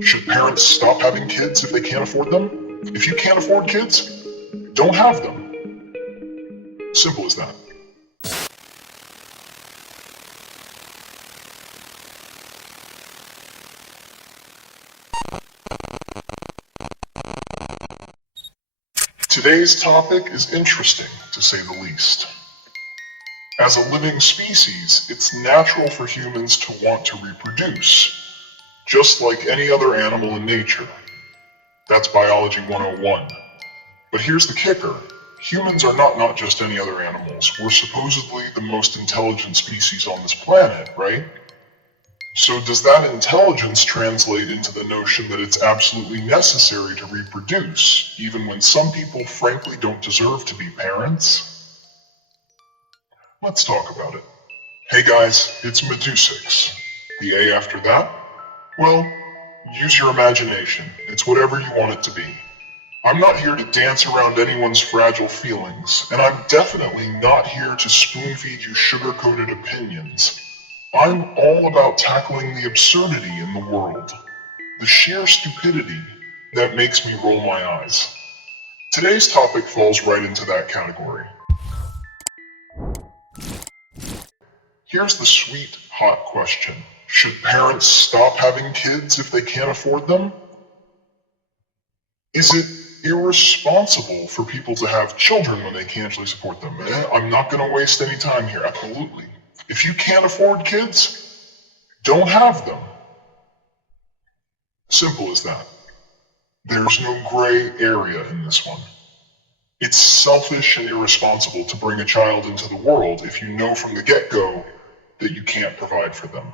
Should parents stop having kids if they can't afford them? If you can't afford kids, don't have them. Simple as that. Today's topic is interesting, to say the least. As a living species, it's natural for humans to want to reproduce, just like any other animal in nature. That's Biology 101. But here's the kicker. Humans are not just any other animals. We're supposedly the most intelligent species on this planet, right? So does that intelligence translate into the notion that it's absolutely necessary to reproduce, even when some people frankly don't deserve to be parents? Let's talk about it. Hey guys, it's Medusix. The A after that? Well, use your imagination. It's whatever you want it to be. I'm not here to dance around anyone's fragile feelings, and I'm definitely not here to spoon-feed you sugar-coated opinions. I'm all about tackling the absurdity in the world, the sheer stupidity that makes me roll my eyes. Today's topic falls right into that category. Here's the sweet, hot question. Should parents stop having kids if they can't afford them? Is it irresponsible for people to have children when they can't actually support them? I'm not going to waste any time here, absolutely. If you can't afford kids, don't have them. Simple as that. There's no gray area in this one. It's selfish and irresponsible to bring a child into the world if you know from the get-go that you can't provide for them.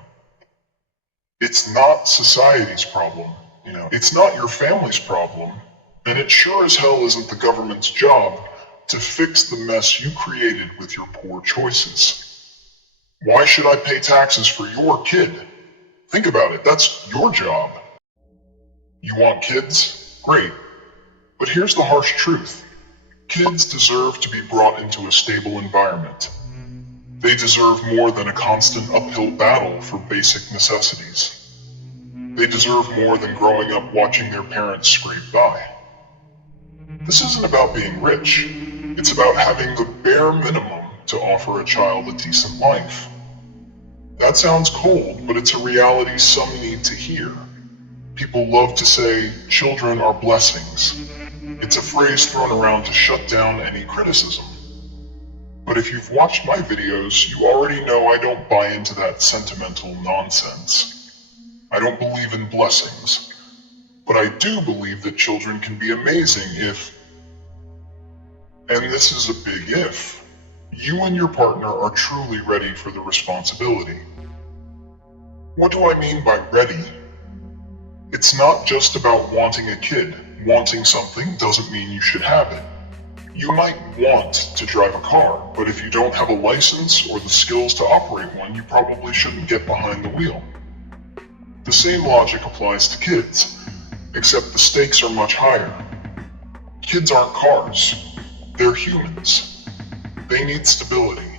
It's not society's problem, it's not your family's problem, and it sure as hell isn't the government's job to fix the mess you created with your poor choices. Why should I pay taxes for your kid? Think about it, that's your job. You want kids? Great. But here's the harsh truth. Kids deserve to be brought into a stable environment. They deserve more than a constant uphill battle for basic necessities. They deserve more than growing up watching their parents scrape by. This isn't about being rich. It's about having the bare minimum to offer a child a decent life. That sounds cold, but it's a reality some need to hear. People love to say, children are blessings. It's a phrase thrown around to shut down any criticism. But if you've watched my videos, you already know I don't buy into that sentimental nonsense. I don't believe in blessings. But I do believe that children can be amazing if, and this is a big if, you and your partner are truly ready for the responsibility. What do I mean by ready? It's not just about wanting a kid. Wanting something doesn't mean you should have it. You might want to drive a car, but if you don't have a license or the skills to operate one, you probably shouldn't get behind the wheel. The same logic applies to kids, except the stakes are much higher. Kids aren't cars. They're humans. They need stability,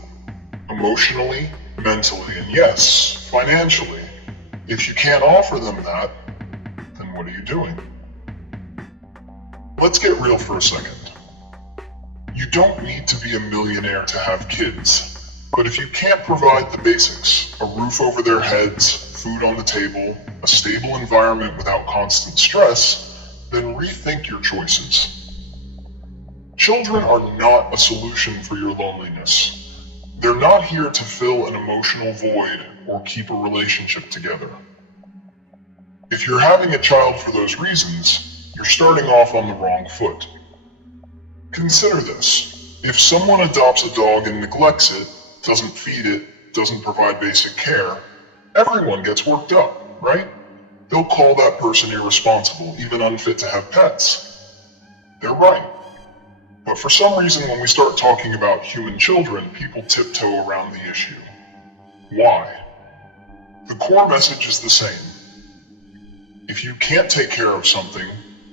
emotionally, mentally, and yes, financially. If you can't offer them that, then what are you doing? Let's get real for a second. You don't need to be a millionaire to have kids, but if you can't provide the basics, a roof over their heads, food on the table, a stable environment without constant stress, then rethink your choices. Children are not a solution for your loneliness. They're not here to fill an emotional void or keep a relationship together. If you're having a child for those reasons, you're starting off on the wrong foot. Consider this. If someone adopts a dog and neglects it, doesn't feed it, doesn't provide basic care, everyone gets worked up, right? They'll call that person irresponsible, even unfit to have pets. They're right. But for some reason, when we start talking about human children, people tiptoe around the issue. Why? The core message is the same. If you can't take care of something,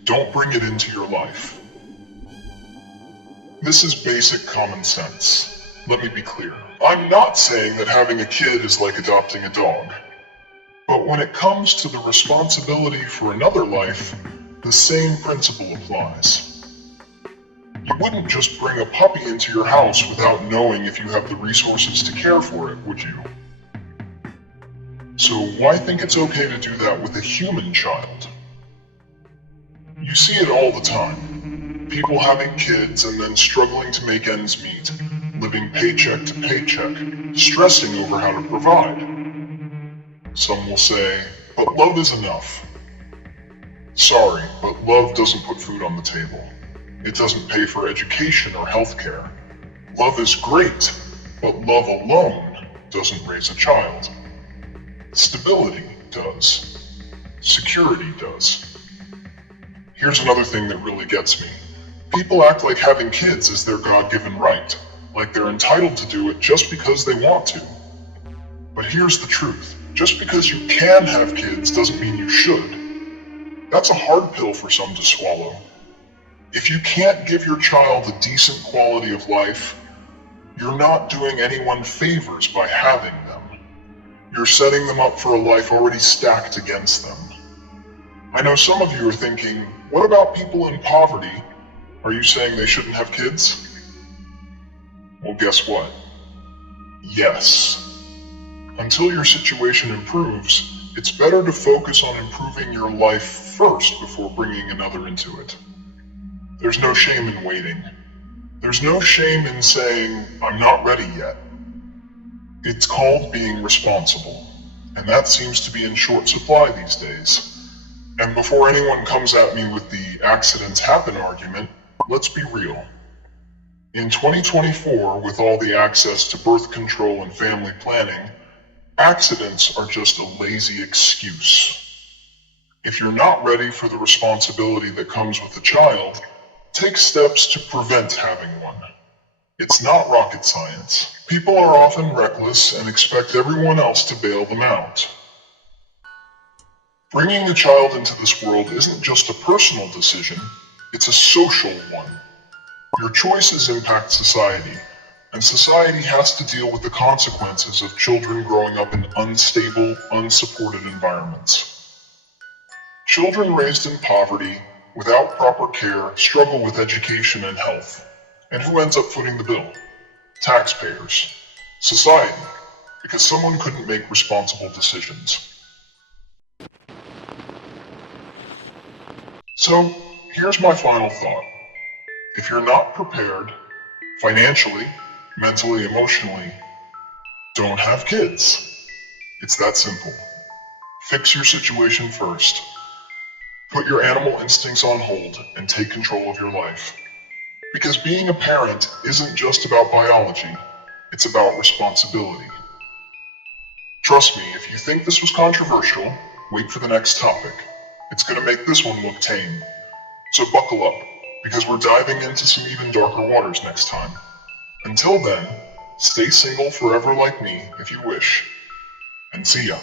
don't bring it into your life. This is basic common sense. Let me be clear. I'm not saying that having a kid is like adopting a dog. But when it comes to the responsibility for another life, the same principle applies. You wouldn't just bring a puppy into your house without knowing if you have the resources to care for it, would you? So why think it's okay to do that with a human child? You see it all the time. People having kids and then struggling to make ends meet, living paycheck to paycheck, stressing over how to provide. Some will say, but love is enough. Sorry, but love doesn't put food on the table. It doesn't pay for education or healthcare. Love is great, but love alone doesn't raise a child. Stability does. Security does. Here's another thing that really gets me. People act like having kids is their God-given right, like they're entitled to do it just because they want to. But here's the truth. Just because you can have kids doesn't mean you should. That's a hard pill for some to swallow. If you can't give your child a decent quality of life, you're not doing anyone favors by having them. You're setting them up for a life already stacked against them. I know some of you are thinking, what about people in poverty? Are you saying they shouldn't have kids? Well, guess what? Yes. Until your situation improves, it's better to focus on improving your life first before bringing another into it. There's no shame in waiting. There's no shame in saying, I'm not ready yet. It's called being responsible, and that seems to be in short supply these days. And before anyone comes at me with the accidents happen argument, let's be real. In 2024, with all the access to birth control and family planning, accidents are just a lazy excuse. If you're not ready for the responsibility that comes with a child, take steps to prevent having one. It's not rocket science. People are often reckless and expect everyone else to bail them out. Bringing a child into this world isn't just a personal decision, it's a social one. Your choices impact society, and society has to deal with the consequences of children growing up in unstable, unsupported environments. Children raised in poverty, without proper care, struggle with education and health. And who ends up footing the bill? Taxpayers. Society, because someone couldn't make responsible decisions. So, here's my final thought. If you're not prepared, financially, mentally, emotionally, don't have kids. It's that simple. Fix your situation first. Put your animal instincts on hold and take control of your life. Because being a parent isn't just about biology, it's about responsibility. Trust me, if you think this was controversial, wait for the next topic. It's going to make this one look tame. So buckle up, because we're diving into some even darker waters next time. Until then, stay single forever like me if you wish, and see ya.